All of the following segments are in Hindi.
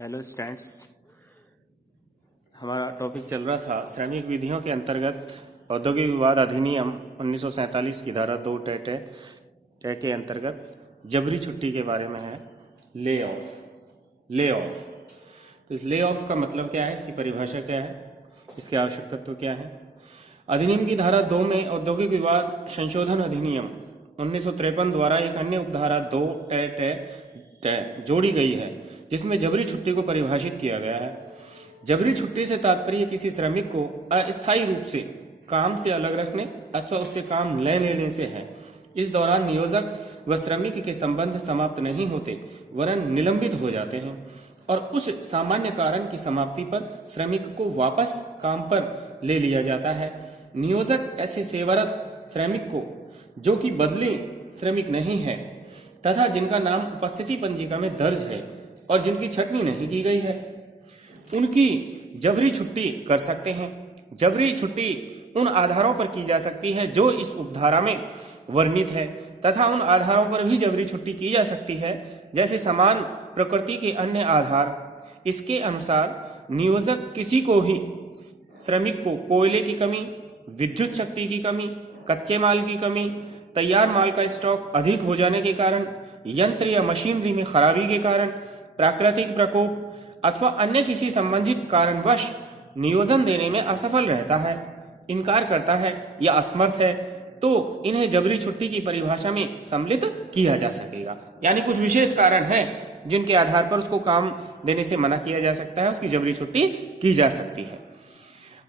हेलो स्टूडेंट्स, हमारा टॉपिक चल रहा था श्रमिक विधियों के अंतर्गत औद्योगिक विवाद अधिनियम 1947 की धारा 2 टे के अंतर्गत जबरी छुट्टी के बारे में है। Lay off. तो इस ले ऑफ का मतलब क्या है, इसकी परिभाषा क्या है, इसके आवश्यक तत्व क्या है। अधिनियम की धारा 2 में औद्योगिक विवाद संशोधन अधिनियम 1953 द्वारा एक अन्य उपधारा 2 टे जोड़ी गई है, जिसमें जबरी छुट्टी को परिभाषित किया गया है। जबरी छुट्टी से तात्पर्य किसी श्रमिक को अस्थायी रूप से काम से अलग रखने अथवा उससे काम ले लेने से है। इस दौरान नियोजक व श्रमिक के संबंध समाप्त नहीं होते वरन निलंबित हो जाते हैं और उस सामान्य कारण की समाप्ति पर श्रमिक को वापस काम पर ले लिया जाता है। नियोजक ऐसे सेवारत श्रमिक को, जो कि बदले श्रमिक नहीं है तथा जिनका नाम उपस्थिति पंजिका में दर्ज है और जिनकी छटनी नहीं की गई है, उनकी जबरी छुट्टी कर सकते हैं। जबरी छुट्टी उन आधारों पर की जा सकती है जो इस उपधारा में वर्णित है तथा उन आधारों पर भी जबरी छुट्टी की जा सकती है जैसे समान प्रकृति के अन्य आधार। इसके अनुसार नियोजक किसी को भी श्रमिक को कोयले की कमी, विद्युत शक्ति की कमी, कच्चे माल की कमी, तैयार माल का स्टॉक अधिक हो जाने के कारण, यंत्र या मशीनरी में खराबी के कारण, प्राकृतिक प्रकोप अथवा अन्य किसी संबंधित कारणवश नियोजन देने में असफल रहता है, इनकार करता है या असमर्थ है, तो इन्हें जबरी छुट्टी की परिभाषा में सम्मिलित किया जा सकेगा। यानी कुछ विशेष कारण हैं जिनके आधार पर उसको काम देने से मना किया जा सकता है, उसकी जबरी छुट्टी की जा सकती है।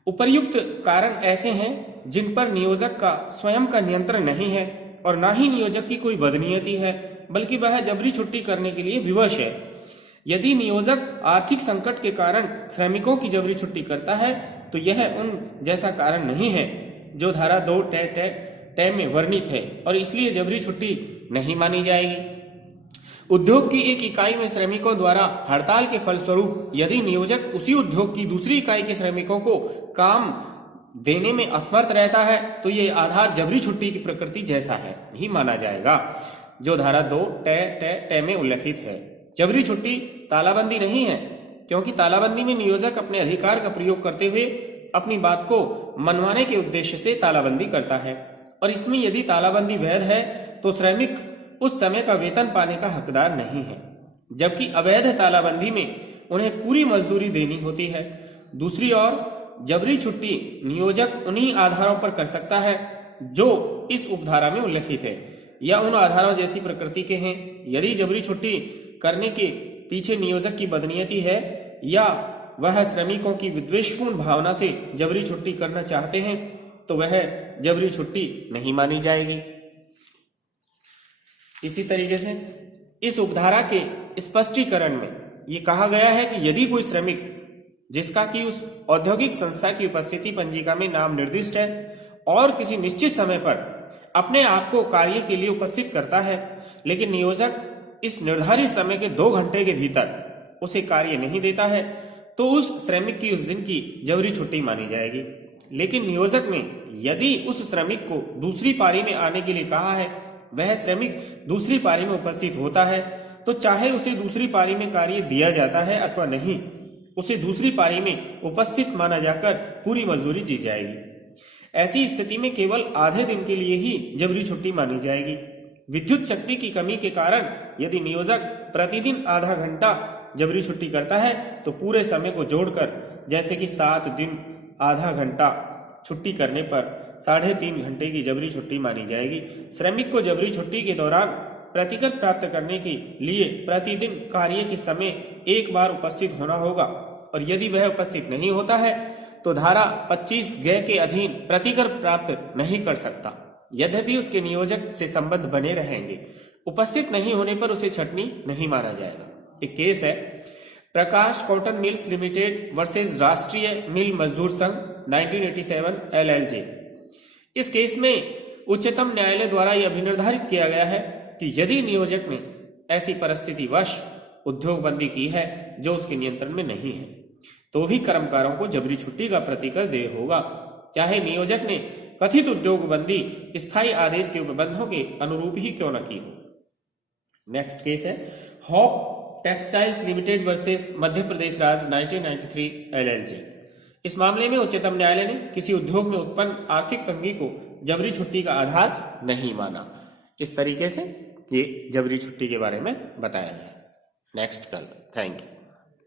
उपर्युक्त कारण ऐसे हैं जिन पर नियोजक का स्वयं का नियंत्रण नहीं है और ना ही नियोजक की कोई बदनीयती है, बल्कि वह जबरी छुट्टी करने के लिए विवश है। यदि नियोजक आर्थिक संकट के कारण श्रमिकों की जबरी छुट्टी करता है तो यह उन जैसा कारण नहीं है जो धारा 2 टे में वर्णित है और इसलिए जबरी छुट्टी नहीं मानी जाएगी। उद्योग की एक इकाई में श्रमिकों द्वारा हड़ताल के फलस्वरूप यदि नियोजक उसी उद्योग की दूसरी इकाई के श्रमिकों को काम देने में असमर्थ रहता है तो ये आधार जबरी छुट्टी की प्रकृति जैसा है ही माना जाएगा, जो धारा 2 टे में उल्लेखित है। जबरी छुट्टी तालाबंदी नहीं है, क्योंकि तालाबंदी में नियोजक अपने अधिकार का प्रयोग करते हुए अपनी बात को मनवाने के उद्देश्य से तालाबंदी करता है और इसमें यदि तालाबंदी वैध है तो श्रमिक उस समय का वेतन पाने का हकदार नहीं है, जबकि अवैध तालाबंदी में उन्हें पूरी मजदूरी देनी होती है। दूसरी ओर जबरी छुट्टी नियोजक उन्हीं आधारों पर कर सकता है जो इस उपधारा में उल्लेखित है या उन आधारों जैसी प्रकृति के हैं। यदि जबरी छुट्टी करने के पीछे नियोजक की बदनीयती है या वह श्रमिकों की विद्वेषपूर्ण भावना से जबरी छुट्टी करना चाहते हैं तो वह जबरी छुट्टी नहीं मानी जाएगी। इसी तरीके से इस उपधारा के स्पष्टीकरण में ये कहा गया है कि यदि कोई श्रमिक जिसका कि उस औद्योगिक संस्था की उपस्थिति पंजिका में नाम निर्दिष्ट है और किसी निश्चित समय पर अपने आप को कार्य के लिए उपस्थित करता है, लेकिन नियोजक इस निर्धारित समय के 2 घंटे के भीतर उसे कार्य नहीं देता है, तो उस श्रमिक की उस दिन की जबरी छुट्टी मानी जाएगी। लेकिन नियोजक ने यदि उस श्रमिक को दूसरी पारी में आने के लिए कहा है, वह श्रमिक दूसरी पारी में उपस्थित होता है, तो चाहे उसे दूसरी पारी में कार्य दिया जाता है अथवा नहीं, उसे दूसरी पारी में उपस्थित माना जाकर पूरी मजदूरी दी जाएगी। ऐसी स्थिति में केवल आधे दिन के लिए ही जबरी छुट्टी मानी जाएगी। विद्युत शक्ति की कमी के कारण यदि नियोजक प्रतिदिन आधा घंटा जबरी छुट्टी करता है तो पूरे समय को जोड़कर, जैसे कि 7 दिन आधा घंटा छुट्टी करने पर 3.5 घंटे की जबरी छुट्टी मानी जाएगी। श्रमिक को जबरी छुट्टी के दौरान प्रतिकर प्राप्त करने के लिए प्रतिदिन कार्य के समय एक बार उपस्थित होना होगा और यदि वह उपस्थित नहीं होता है तो धारा 25 ग के अधीन प्रतिकर प्राप्त नहीं कर सकता, यद्यपि उसके नियोजक से संबंध बने रहेंगे। उपस्थित नहीं होने पर उसे छटनी नहीं माना जाएगा। एक केस है प्रकाश कॉटन मिल्स लिमिटेड वर्सेस राष्ट्रीय मिल मजदूर संघ 1987 LLJ। इस केस में उच्चतम न्यायालय द्वारा यह भी निर्धारित किया गया है कि यदि नियोजक ने ऐसी परिस्थिति वश उद्योग बंदी की है जो उसके नियंत्रण में नहीं है, तो भी कर्मकारों को जबरी छुट्टी का प्रतिकर देय होगा, चाहे नियोजक ने कथित उद्योग बंदी स्थायी आदेश के उपबंधों के अनुरूप ही क्यों न की हो। नेक्स्ट केस है hop textiles limited versus Madhya Pradesh राज्य 1993 LLJ। इस मामले में उच्चतम न्यायालय ने किसी उद्योग में उत्पन्न आर्थिक तंगी को जबरी छुट्टी का आधार नहीं माना। इस तरीके से ये जबरी छुट्टी के बारे में बताया गया। नेक्स्ट कल। Thank you.